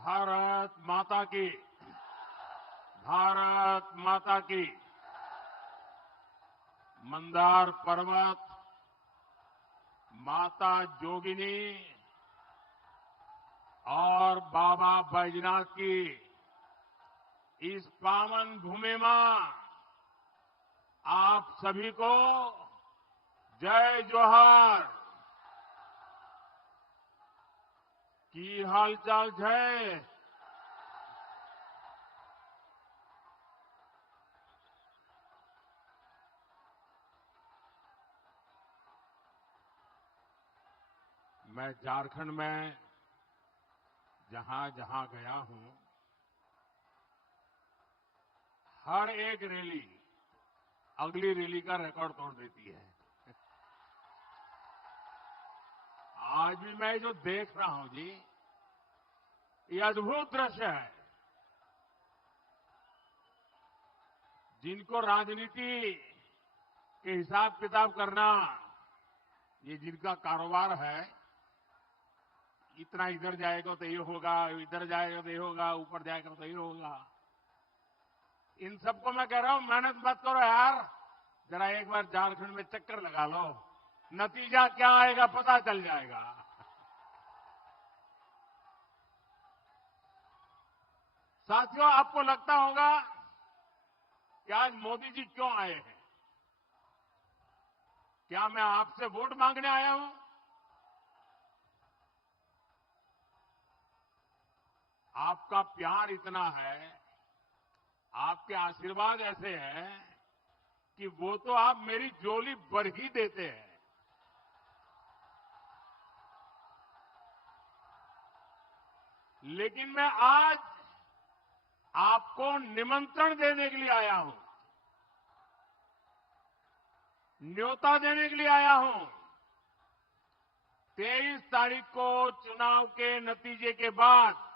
भारत माता की। भारत माता की। मंदार पर्वत, माता जोगिनी और बाबा बैजनाथ की इस पावन भूमि में आप सभी को जय जोहार। की हालचाल है। मैं झारखंड में जहां जहां गया हूं, हर एक रैली अगली रैली का रिकॉर्ड तोड़ देती है। आज भी मैं जो देख रहा हूं जी, ये अद्भुत दृश्य है। जिनको राजनीति के हिसाब किताब करना ये जिनका कारोबार है, इतना इधर जाएगा तो ये होगा, इधर जाएगा तो ये होगा, ऊपर जाएगा तो ये होगा। इन सबको मैं कह रहा हूं, मेहनत मत करो यार, जरा एक बार झारखंड में चक्कर लगा लो, नतीजा क्या आएगा पता चल जाएगा। साथियों, आपको लगता होगा कि आज मोदी जी क्यों आए हैं? क्या मैं आपसे वोट मांगने आया हूं? आपका प्यार इतना है, आपके आशीर्वाद ऐसे हैं कि वो तो आप मेरी झोली भर ही देते हैं। लेकिन मैं आज आपको निमंत्रण देने के लिए आया हूं, न्योता देने के लिए आया हूं। 23 तारीख को चुनाव के नतीजे के बाद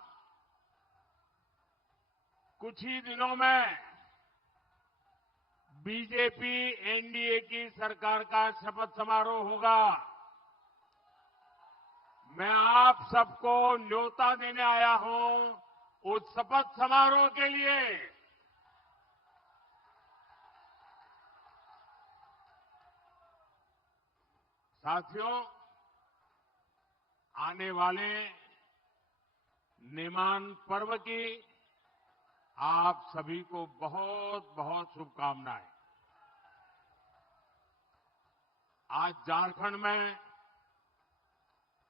कुछ ही दिनों में बीजेपी एनडीए की सरकार का शपथ समारोह होगा। मैं आप सबको न्योता देने आया हूं उस शपथ समारोह के लिए। साथियों, आने वाले नेमान पर्व की आप सभी को बहुत बहुत शुभकामनाएं। आज झारखंड में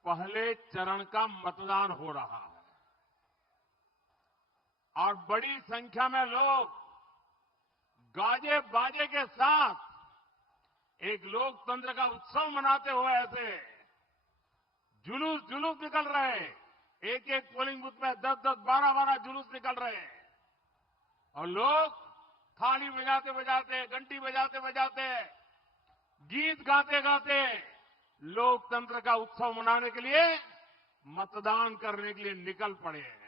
पहले चरण का मतदान हो रहा है और बड़ी संख्या में लोग गाजे बाजे के साथ एक लोकतंत्र का उत्सव मनाते हुए ऐसे जुलूस जुलूस निकल रहे हैं। एक एक पोलिंग बूथ में 10-10, 12-12 जुलूस निकल रहे हैं और लोग थाली बजाते बजाते, घंटी बजाते बजाते, गीत गाते गाते लोकतंत्र का उत्सव मनाने के लिए, मतदान करने के लिए निकल पड़े हैं।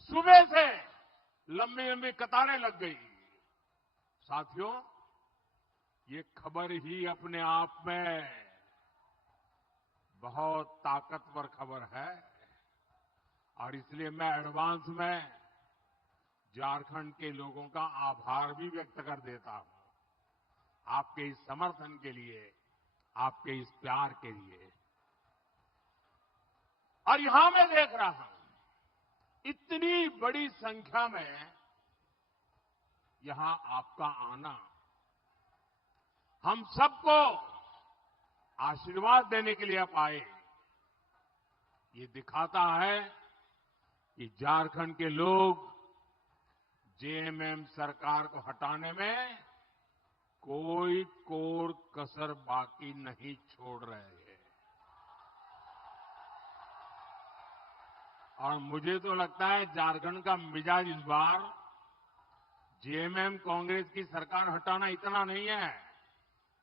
सुबह से लंबी लंबी कतारें लग गई। साथियों, ये खबर ही अपने आप में बहुत ताकतवर खबर है और इसलिए मैं एडवांस में झारखंड के लोगों का आभार भी व्यक्त कर देता हूं, आपके इस समर्थन के लिए, आपके इस प्यार के लिए। और यहां मैं देख रहा हूं इतनी बड़ी संख्या में यहां आपका आना हम सबको आशीर्वाद देने के लिए आप आए। ये दिखाता है कि झारखंड के लोग जेएमएम सरकार को हटाने में कोई कोर कसर बाकी नहीं छोड़ रहे हैं। और मुझे तो लगता है झारखंड का मिजाज इस बार जेएमएम कांग्रेस की सरकार हटाना इतना नहीं है।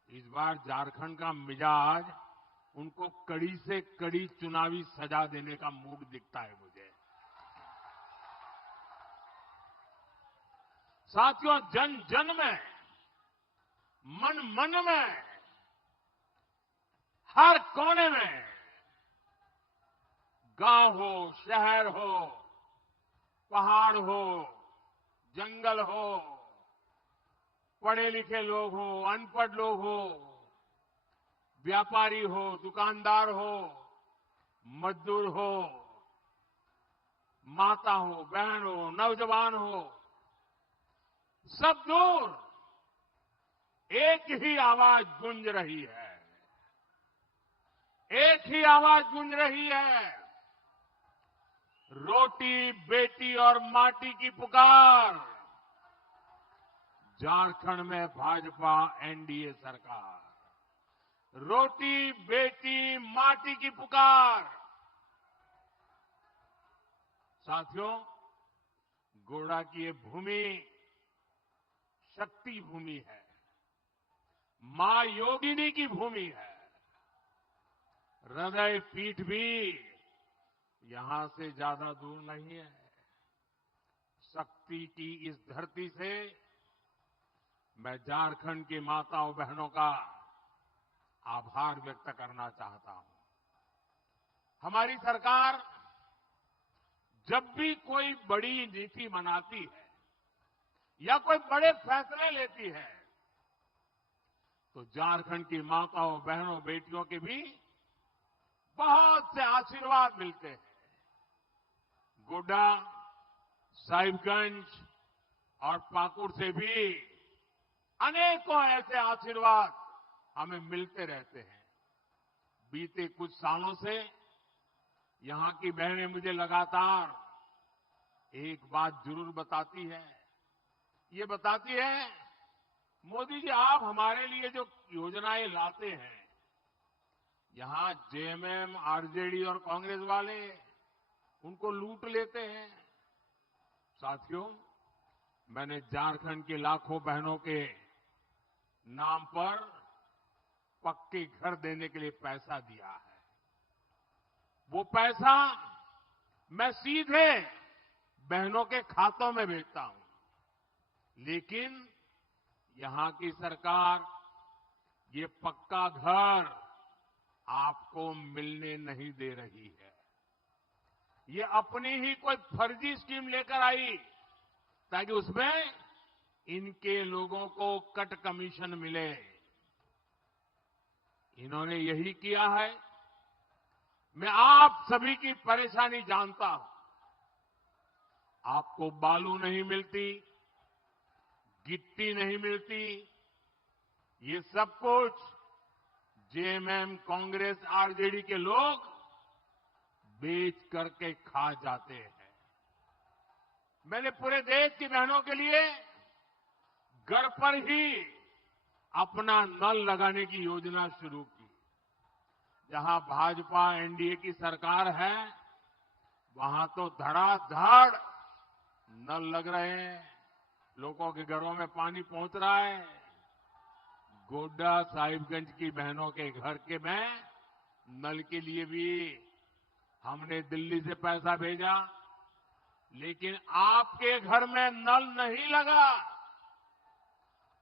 इस बार झारखंड का मिजाज उनको कड़ी से कड़ी चुनावी सजा देने का मूड दिखता है मुझे। साथियों, जन जन में, मन मन में, हर कोने में गांव हो, शहर हो, पहाड़ हो, जंगल हो, पढ़े लिखे लोग हो, अनपढ़ लोग हो, व्यापारी हो, दुकानदार हो, मजदूर हो, माता हो, बहन हो, नौजवान हो, सब दूर एक ही आवाज गूंज रही है। एक ही आवाज गूंज रही है। रोटी, बेटी और माटी की पुकार। झारखंड में भाजपा एनडीए सरकार। रोटी, बेटी, माटी की पुकार। साथियों, गोड़ा की ये भूमि शक्ति भूमि है, मां योगिनी की भूमि है। हृदय पीठ भी यहां से ज्यादा दूर नहीं है। शक्ति की इस धरती से मैं झारखंड की माताओं बहनों का आभार व्यक्त करना चाहता हूं। हमारी सरकार जब भी कोई बड़ी नीति बनाती है या कोई बड़े फैसले लेती है तो झारखंड की माताओं, बहनों, बेटियों के भी बहुत से आशीर्वाद मिलते हैं। गोड्डा, साहिबगंज और पाकुड़ से भी अनेकों ऐसे आशीर्वाद हमें मिलते रहते हैं। बीते कुछ सालों से यहां की बहनें मुझे लगातार एक बात जरूर बताती है। ये बताती है, मोदी जी आप हमारे लिए जो योजनाएं लाते हैं, यहां जेएमएम, आरजेडी और कांग्रेस वाले उनको लूट लेते हैं। साथियों, मैंने झारखंड के लाखों बहनों के नाम पर पक्के घर देने के लिए पैसा दिया है। वो पैसा मैं सीधे बहनों के खातों में भेजता हूं। लेकिन यहां की सरकार ये पक्का घर आपको मिलने नहीं दे रही है। ये अपनी ही कोई फर्जी स्कीम लेकर आई ताकि उसमें इनके लोगों को कट कमीशन मिले। इन्होंने यही किया है। मैं आप सभी की परेशानी जानता हूं। आपको बालू नहीं मिलती, गिट्टी नहीं मिलती, ये सब कुछ जेएमएम, कांग्रेस, आरजेडी के लोग बेच करके खा जाते हैं। मैंने पूरे देश की बहनों के लिए घर पर ही अपना नल लगाने की योजना शुरू की। जहां भाजपा एनडीए की सरकार है, वहां तो धड़ाधड़ नल लग रहे हैं, लोगों के घरों में पानी पहुंच रहा है। गोड्डा, साहिबगंज की बहनों के घर के में नल के लिए भी हमने दिल्ली से पैसा भेजा, लेकिन आपके घर में नल नहीं लगा।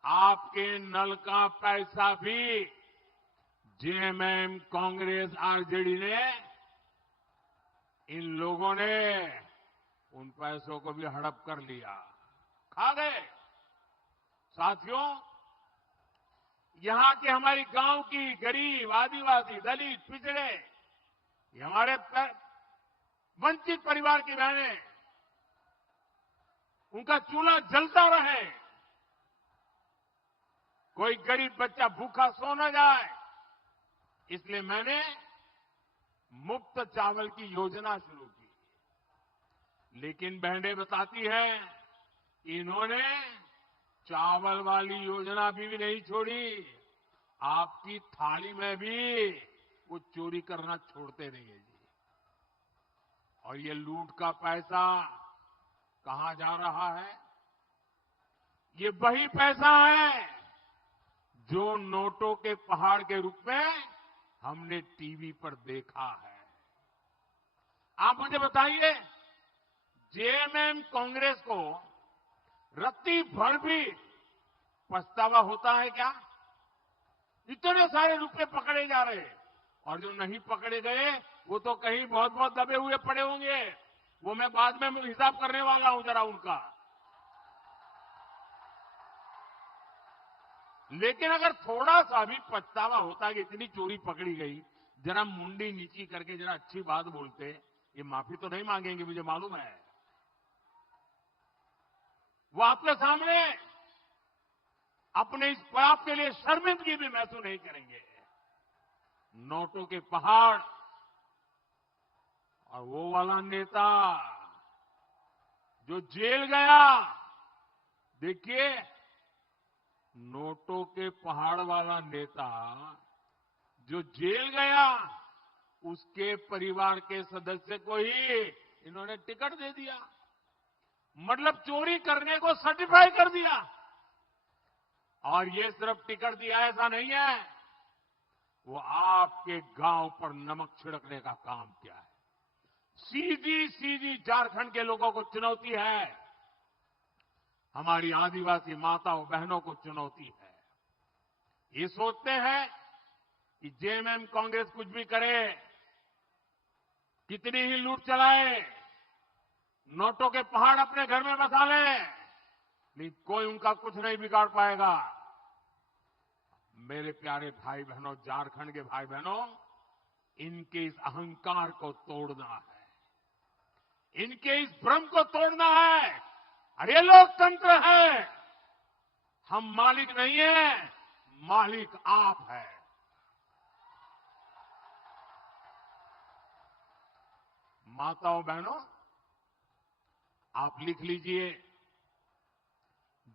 आपके नल का पैसा भी जेएमएम, कांग्रेस, आरजेडी ने, इन लोगों ने उन पैसों को भी हड़प कर लिया, खा गए। साथियों, यहां के हमारी गांव की गरीब, आदिवासी, दलित, पिछड़े, ये हमारे वंचित परिवार की बहनें, उनका चूल्हा जलता रहे, कोई गरीब बच्चा भूखा सो न जाए, इसलिए मैंने मुफ्त चावल की योजना शुरू की। लेकिन बहनें बताती हैं कि इन्होंने चावल वाली योजना भी नहीं छोड़ी, आपकी थाली में भी वो चोरी करना छोड़ते नहीं है जी। और ये लूट का पैसा कहां जा रहा है? ये वही पैसा है जो नोटों के पहाड़ के रूप में हमने टीवी पर देखा है। आप मुझे बताइए, जेएमएम, कांग्रेस को रत्ती भर भी पछतावा होता है क्या? इतने सारे रुपए पकड़े जा रहे हैं और जो नहीं पकड़े गए वो तो कहीं बहुत बहुत दबे हुए पड़े होंगे, वो मैं बाद में हिसाब करने वाला हूं जरा उनका। लेकिन अगर थोड़ा सा भी पछतावा होता कि इतनी चोरी पकड़ी गई, जरा मुंडी नीची करके जरा अच्छी बात बोलते, ये माफी तो नहीं मांगेंगे मुझे मालूम है। वो आपके सामने अपने इस पाप के लिए शर्मिंदगी भी महसूस नहीं करेंगे। नोटों के पहाड़ और वो वाला नेता जो जेल गया, देखिए नोटों के पहाड़ वाला नेता जो जेल गया, उसके परिवार के सदस्य को ही इन्होंने टिकट दे दिया। मतलब चोरी करने को सर्टिफाई कर दिया। और ये सिर्फ टिकट दिया ऐसा नहीं है, वो आपके गांव पर नमक छिड़कने का काम किया है। सीधी सीधी झारखंड के लोगों को चुनौती है, हमारी आदिवासी माताओं बहनों को चुनौती है। ये सोचते हैं कि जेएमएम कांग्रेस कुछ भी करे, कितनी ही लूट चलाए, नोटों के पहाड़ अपने घर में बसा ले, नहीं कोई उनका कुछ नहीं बिगाड़ पाएगा। मेरे प्यारे भाई बहनों, झारखंड के भाई बहनों, इनके इस अहंकार को तोड़ना है, इनके इस भ्रम को तोड़ना है। अरे लोकतंत्र है, हम मालिक नहीं है, मालिक आप है। माताओं बहनों, आप लिख लीजिए,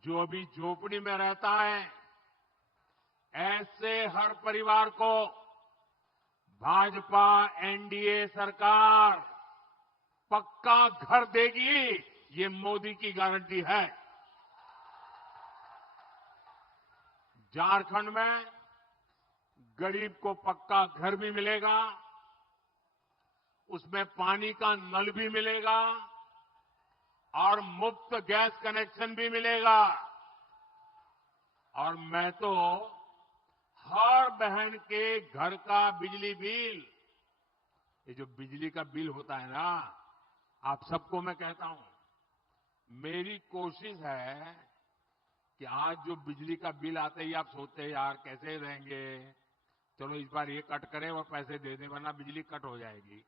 जो भी झोपड़ी में रहता है, ऐसे हर परिवार को भाजपा एनडीए सरकार पक्का घर देगी, ये मोदी की गारंटी है। झारखंड में गरीब को पक्का घर भी मिलेगा, उसमें पानी का नल भी मिलेगा और मुफ्त गैस कनेक्शन भी मिलेगा। और मैं तो हर बहन के घर का बिजली बिल, ये जो बिजली का बिल होता है ना, आप सबको मैं कहता हूं, मेरी कोशिश है कि आज जो बिजली का बिल आते ही आप सोचते हैं यार कैसे रहेंगे, चलो इस बार ये कट करें और पैसे दे दें वरना बिजली कट हो जाएगी।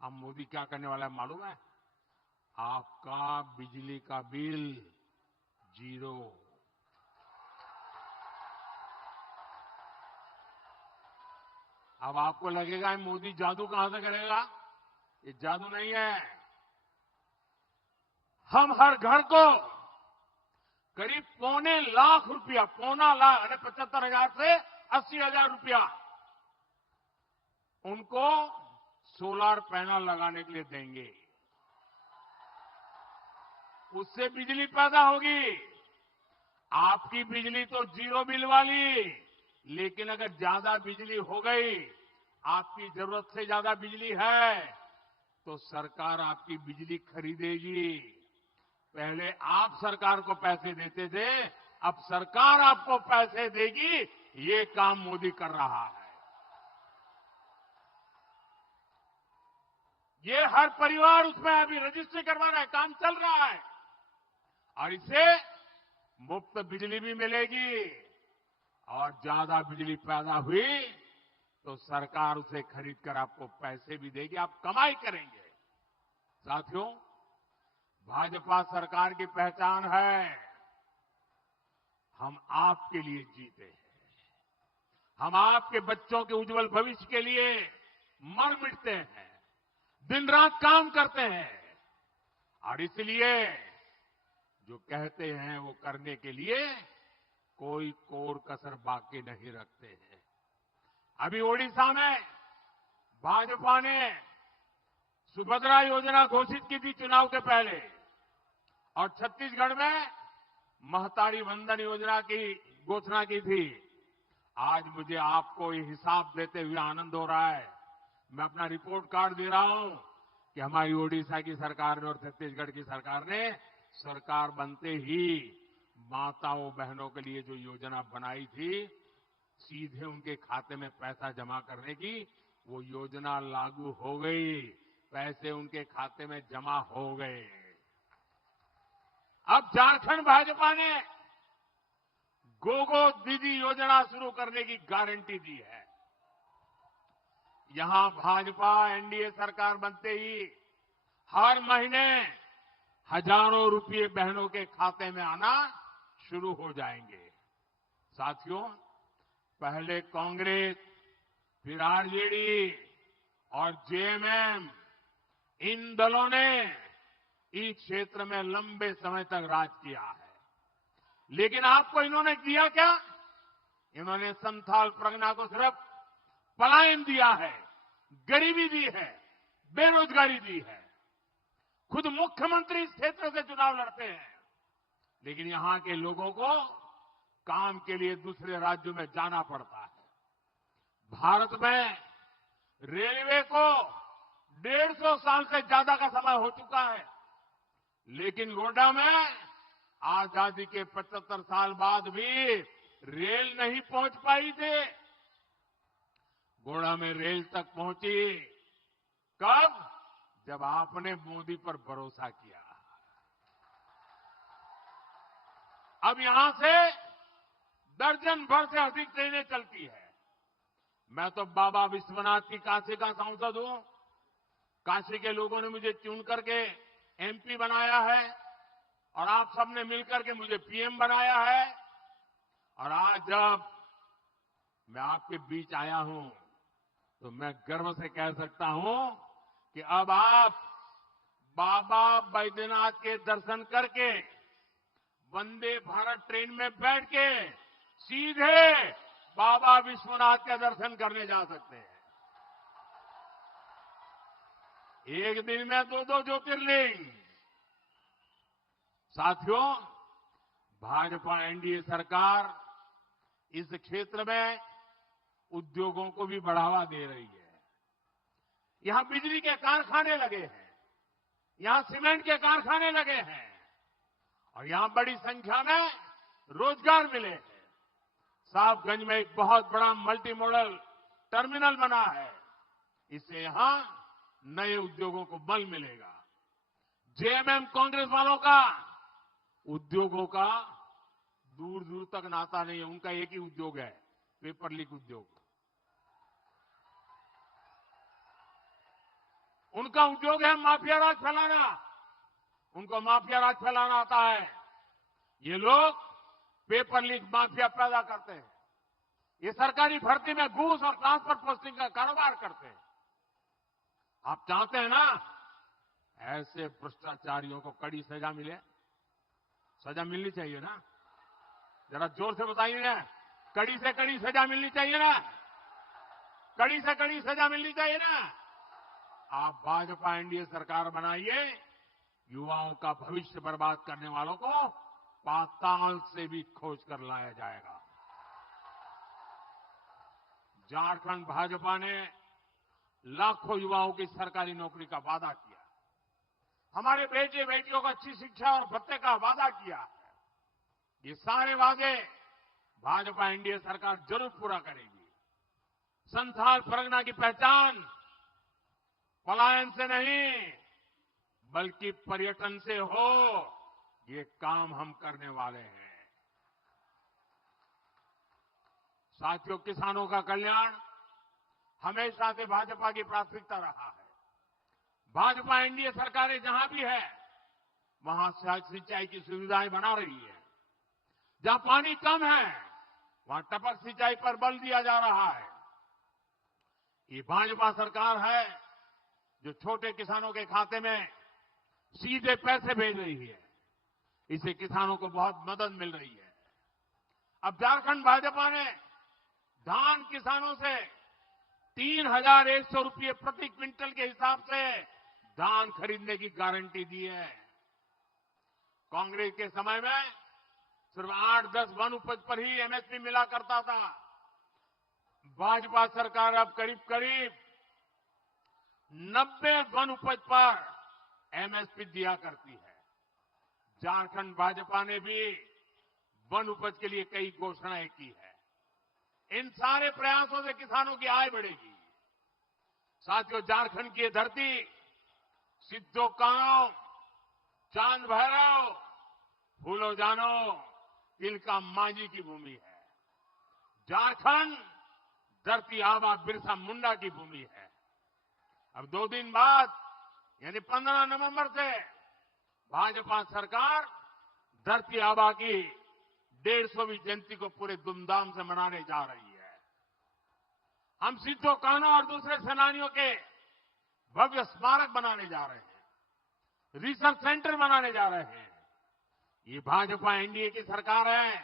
अब मोदी क्या करने वाला है मालूम है? आपका बिजली का बिल जीरो। अब आपको लगेगा ये मोदी जादू कहां से करेगा? ये जादू नहीं है। हम हर घर को करीब पौना लाख यानी 75,000 से 80,000 रुपया उनको सोलर पैनल लगाने के लिए देंगे। उससे बिजली पैदा होगी। आपकी बिजली तो जीरो बिल वाली, लेकिन अगर ज्यादा बिजली हो गई, आपकी जरूरत से ज्यादा बिजली है, तो सरकार आपकी बिजली खरीदेगी। पहले आप सरकार को पैसे देते थे, अब सरकार आपको पैसे देगी। ये काम मोदी कर रहा है। ये हर परिवार उसमें अभी रजिस्ट्री करवा रहा है, काम चल रहा है। और इससे मुफ्त बिजली भी मिलेगी और ज्यादा बिजली पैदा हुई तो सरकार उसे खरीद कर आपको पैसे भी देगी, आप कमाई करेंगे। साथियों, भाजपा सरकार की पहचान है, हम आपके लिए जीते हैं। हम आपके बच्चों के उज्जवल भविष्य के लिए मर मिटते हैं, दिन रात काम करते हैं। और इसलिए जो कहते हैं वो करने के लिए कोई कोर कसर बाकी नहीं रखते हैं। अभी ओडिशा में भाजपा ने सुभद्रा योजना घोषित की थी चुनाव के पहले, और छत्तीसगढ़ में महतारी वंदन योजना की घोषणा की थी। आज मुझे आपको ये हिसाब देते हुए आनंद हो रहा है। मैं अपना रिपोर्ट कार्ड दे रहा हूं कि हमारी ओडिशा की सरकार ने और छत्तीसगढ़ की सरकार ने सरकार बनते ही माताओं बहनों के लिए जो योजना बनाई थी, सीधे उनके खाते में पैसा जमा करने की, वो योजना लागू हो गई, पैसे उनके खाते में जमा हो गए। अब झारखंड भाजपा ने गोगो दीदी योजना शुरू करने की गारंटी दी है। यहां भाजपा एनडीए सरकार बनते ही हर महीने हजारों रुपये बहनों के खाते में आना शुरू हो जाएंगे। साथियों, पहले कांग्रेस, फिर आरजेडी और जेएमएम, इन दलों ने इस क्षेत्र में लंबे समय तक राज किया है। लेकिन आपको इन्होंने दिया क्या? इन्होंने संथाल परगना को सिर्फ पलायन दिया है, गरीबी दी है, बेरोजगारी दी है। खुद मुख्यमंत्री इस क्षेत्र से चुनाव लड़ते हैं, लेकिन यहां के लोगों को काम के लिए दूसरे राज्यों में जाना पड़ता है। भारत में रेलवे को 150 साल से ज्यादा का समय हो चुका है, लेकिन गोड्डा में आजादी के 75 साल बाद भी रेल नहीं पहुंच पाई थी। गोड्डा में रेल तक पहुंची कब? जब आपने मोदी पर भरोसा किया। अब यहां से दर्जन भर से अधिक ट्रेनें चलती है। मैं तो बाबा विश्वनाथ की काशी का सांसद हूं। काशी के लोगों ने मुझे चुन करके एमपी बनाया है और आप सबने मिलकर के मुझे पीएम बनाया है। और आज जब मैं आपके बीच आया हूं तो मैं गर्व से कह सकता हूं कि अब आप बाबा बैद्यनाथ के दर्शन करके वंदे भारत ट्रेन में बैठ के सीधे बाबा विश्वनाथ के दर्शन करने जा सकते हैं। एक दिन में 2-2 ज्योतिर्लिंग। साथियों, भाजपा एनडीए सरकार इस क्षेत्र में उद्योगों को भी बढ़ावा दे रही है। यहां बिजली के कारखाने लगे हैं, यहां सीमेंट के कारखाने लगे हैं और यहां बड़ी संख्या में रोजगार मिले हैं। साहबगंज में एक बहुत बड़ा मल्टी मॉडल टर्मिनल बना है। इससे यहां नए उद्योगों को बल मिलेगा। जेएमएम कांग्रेस वालों का उद्योगों का दूर दूर तक नाता नहीं है। उनका एक ही उद्योग है, पेपर लीक उद्योग। उनका उद्योग है माफिया राज फैलाना। उनको माफिया राज फैलाना आता है। ये लोग पेपर लीक माफिया पैदा करते हैं। ये सरकारी भर्ती में घूस और ट्रांसफर पोस्टिंग का कारोबार करते हैं। आप चाहते हैं ना ऐसे भ्रष्टाचारियों को कड़ी सजा मिले? सजा मिलनी चाहिए ना? जरा जोर से बताइए ना। कड़ी से कड़ी सजा मिलनी चाहिए ना? कड़ी से कड़ी सजा मिलनी चाहिए ना? आप भाजपा एनडीए सरकार बनाइए, युवाओं का भविष्य बर्बाद करने वालों को पाताल से भी खोज कर लाया जाएगा। झारखंड भाजपा ने लाखों युवाओं की सरकारी नौकरी का वादा किया। हमारे बेटे बेटियों को अच्छी शिक्षा और भत्ते का वादा किया है। ये सारे वादे भाजपा एनडीए सरकार जरूर पूरा करेगी। संथाल परगना की पहचान पलायन से नहीं बल्कि पर्यटन से हो, ये काम हम करने वाले हैं। साथियों, किसानों का कल्याण हमेशा से भाजपा की प्राथमिकता रहा है। भाजपा एनडीए सरकारें जहां भी है वहां सिंचाई की सुविधाएं बना रही है। जहां पानी कम है वहां टपक सिंचाई पर बल दिया जा रहा है। ये भाजपा सरकार है जो छोटे किसानों के खाते में सीधे पैसे भेज रही है। इससे किसानों को बहुत मदद मिल रही है। अब झारखंड भाजपा ने धान किसानों से 3,100 रुपये प्रति क्विंटल के हिसाब से धान खरीदने की गारंटी दी है। कांग्रेस के समय में सिर्फ 8-10 वन उपज पर ही एमएसपी मिला करता था। भाजपा सरकार अब करीब करीब 90 वन उपज पर एमएसपी दिया करती है। झारखंड भाजपा ने भी वन उपज के लिए कई घोषणाएं की है। इन सारे प्रयासों से किसानों की आय बढ़ेगी। साथियों, झारखंड की ये धरती सिद्धो कानो, चांद भैरव, फूलो जानो, तिलका मांझी की भूमि है। झारखंड धरती आबा बिरसा मुंडा की भूमि है। अब 2 दिन बाद यानी 15 नवंबर से भाजपा सरकार धरती आबा की 150वीं जयंती को पूरे धूमधाम से मनाने जा रही है। हम सिद्धो कान्हो और दूसरे सेनानियों के भव्य स्मारक बनाने जा रहे हैं, रिसर्च सेंटर बनाने जा रहे हैं। ये भाजपा एनडीए की सरकार है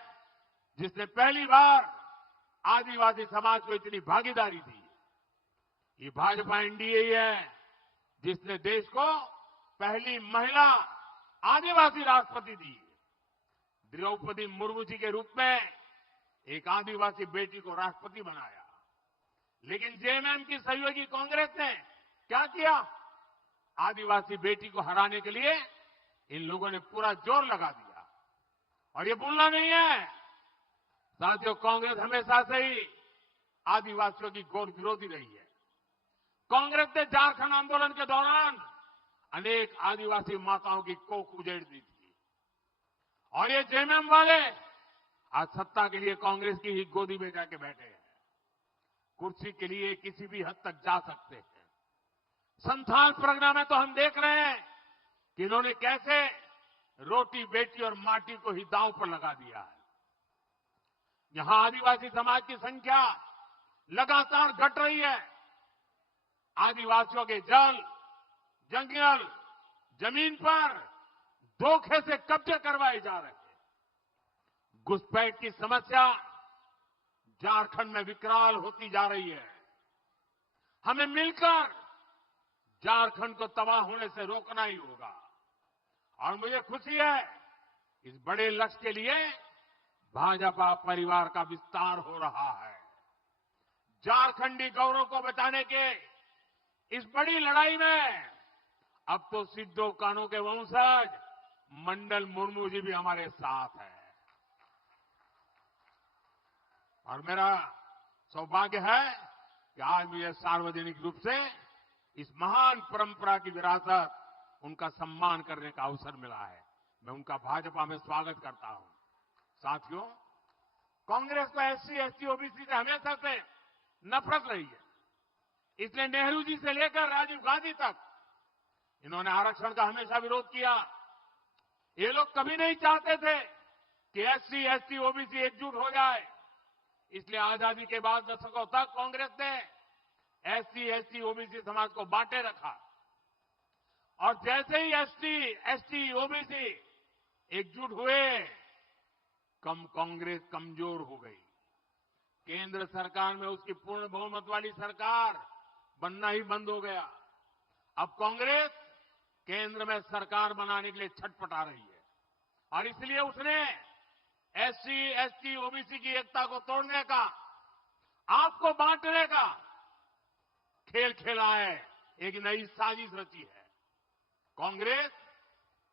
जिसने पहली बार आदिवासी समाज को इतनी भागीदारी दी। ये भाजपा एनडीए ही है जिसने देश को पहली महिला आदिवासी राष्ट्रपति दी। द्रौपदी मुर्मू जी के रूप में एक आदिवासी बेटी को राष्ट्रपति बनाया। लेकिन जेएमएम की सहयोगी कांग्रेस ने क्या किया? आदिवासी बेटी को हराने के लिए इन लोगों ने पूरा जोर लगा दिया। और ये भूलना नहीं है साथियों, कांग्रेस हमेशा से ही आदिवासियों की घोर विरोधी रही है। कांग्रेस ने झारखंड आंदोलन के दौरान अनेक आदिवासी माताओं की कोख उजेड़ दी थी। और ये जेएमएम वाले आज सत्ता के लिए कांग्रेस की ही गोदी में जाके बैठे हैं। कुर्सी के लिए किसी भी हद तक जा सकते हैं। संथाल परगना में तो हम देख रहे हैं कि इन्होंने कैसे रोटी, बेटी और माटी को ही दांव पर लगा दिया है। यहां आदिवासी समाज की संख्या लगातार घट रही है। आदिवासियों के जल, जंगल, जमीन पर धोखे से कब्जे करवाए जा रहे हैं। घुसपैठ की समस्या झारखंड में विकराल होती जा रही है। हमें मिलकर झारखंड को तबाह होने से रोकना ही होगा। और मुझे खुशी है इस बड़े लक्ष्य के लिए भाजपा परिवार का विस्तार हो रहा है। झारखंडी गौरव को बचाने के इस बड़ी लड़ाई में अब तो सिद्धो कान्हो के वंशज मंडल मुर्मू जी भी हमारे साथ हैं। और मेरा सौभाग्य है कि आज मुझे सार्वजनिक रूप से इस महान परंपरा की विरासत, उनका सम्मान करने का अवसर मिला है। मैं उनका भाजपा में स्वागत करता हूं। साथियों, कांग्रेस को एससी, एसटी, ओबीसी से हमेशा से नफरत रही है। इसलिए नेहरू जी से लेकर राजीव गांधी तक इन्होंने आरक्षण का हमेशा विरोध किया। ये लोग कभी नहीं चाहते थे कि एससी, एसटी, ओबीसी एकजुट हो जाए। इसलिए आजादी के बाद दशकों तक कांग्रेस ने एससी, एसटी, ओबीसी समाज को बांटे रखा। और जैसे ही एसटी, एसटी, ओबीसी एकजुट हुए, कांग्रेस कमजोर हो गई। केंद्र सरकार में उसकी पूर्ण बहुमत वाली सरकार बनना ही बंद हो गया। अब कांग्रेस केंद्र में सरकार बनाने के लिए छटपटा रही है। और इसलिए उसने एससी, एसटी, ओबीसी की एकता को तोड़ने का, आपको बांटने का खेल खेला है, एक नई साजिश रची है। कांग्रेस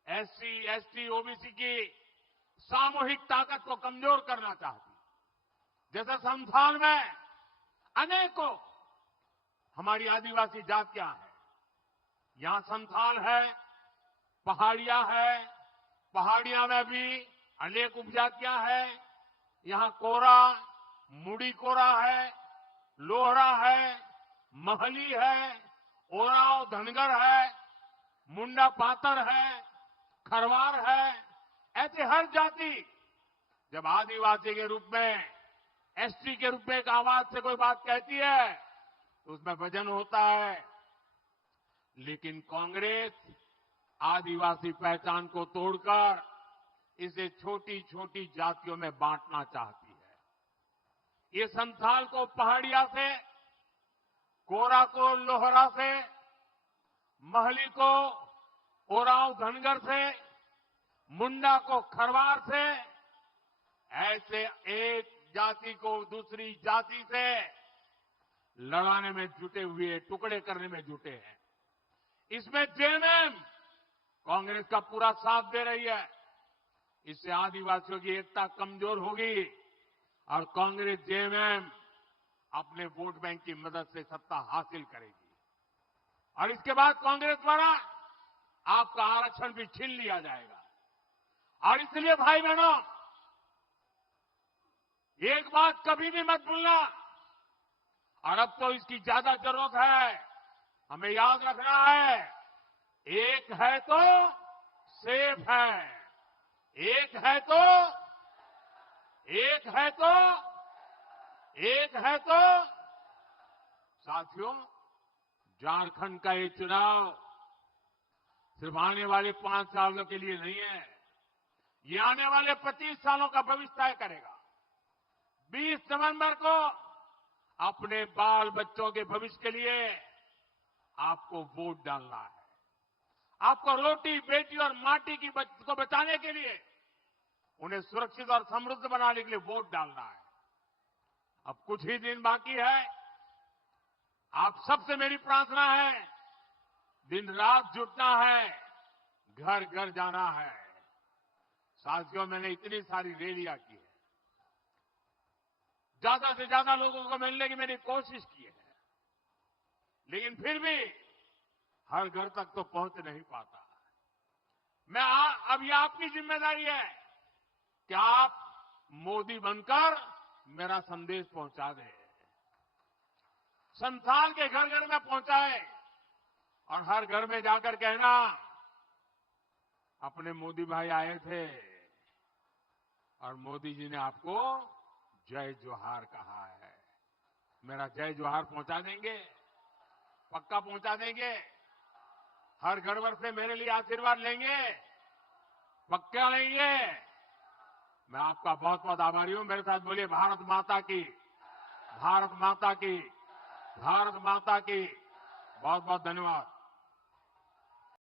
एससी, एसटी, ओबीसी की सामूहिक ताकत को कमजोर करना चाहती। जैसे संथाल में अनेकों हमारी आदिवासी जातियां हैं। यहां संथाल है, पहाड़िया है, पहाड़िया में भी अनेक उपजातियां हैं। यहां कोरा, मुड़ी कोरा है, लोहरा है, महली है, ओराव धनगर है, मुंडा पातर है, खरवार है। ऐसे हर जाति जब आदिवासी के रूप में, एसटी के रूप में एक आवाज से कोई बात कहती है तो उसमें वजन होता है। लेकिन कांग्रेस आदिवासी पहचान को तोड़कर इसे छोटी छोटी जातियों में बांटना चाहती है। ये संथाल को पहाड़िया से, कोरा को लोहरा से, महली को ओराव धनगर से, मुंडा को खरवार से, ऐसे एक जाति को दूसरी जाति से लड़ाने में जुटे हुए, टुकड़े करने में जुटे हैं। इसमें जेएमएम कांग्रेस का पूरा साथ दे रही है। इससे आदिवासियों की एकता कमजोर होगी और कांग्रेस जेएमएम अपने वोट बैंक की मदद से सत्ता हासिल करेगी। और इसके बाद कांग्रेस द्वारा आपका आरक्षण भी छीन लिया जाएगा। और इसलिए भाई बहनों, एक बात कभी भी मत भूलना, और अब तो इसकी ज्यादा जरूरत है, हमें याद रखना है, एक है तो सेफ है, एक है तो, एक है तो, एक है तो। साथियों, झारखंड का ये चुनाव सिर्फ आने वाले 5 सालों के लिए नहीं है, ये आने वाले 25 सालों का भविष्य तय करेगा। 20 नवंबर को अपने बाल बच्चों के भविष्य के लिए आपको वोट डालना है। आपको रोटी, बेटी और माटी को बचाने के लिए, उन्हें सुरक्षित और समृद्ध बनाने के लिए वोट डालना है। अब कुछ ही दिन बाकी है। आप सबसे मेरी प्रार्थना है, दिन रात जुटना है, घर घर जाना है। साथियों, मैंने इतनी सारी रैलियां की है, ज्यादा से ज्यादा लोगों को मिलने की मैंने कोशिश की है, लेकिन फिर भी हर घर तक तो पहुंच नहीं पाता। अब ये आपकी जिम्मेदारी है कि आप मोदी बनकर मेरा संदेश पहुंचा दें, संस्थान के घर घर में पहुंचाए, और हर घर में जाकर कहना, अपने मोदी भाई आए थे और मोदी जी ने आपको जय जोहार कहा है। मेरा जय जोहार पहुंचा देंगे, पक्का पहुंचा देंगे। हर घर से मेरे लिए आशीर्वाद लेंगे, पक्का लेंगे। मैं आपका बहुत बहुत आभारी हूं। मेरे साथ बोलिए, भारत माता की, भारत माता की, भारत माता की। बहुत बहुत धन्यवाद।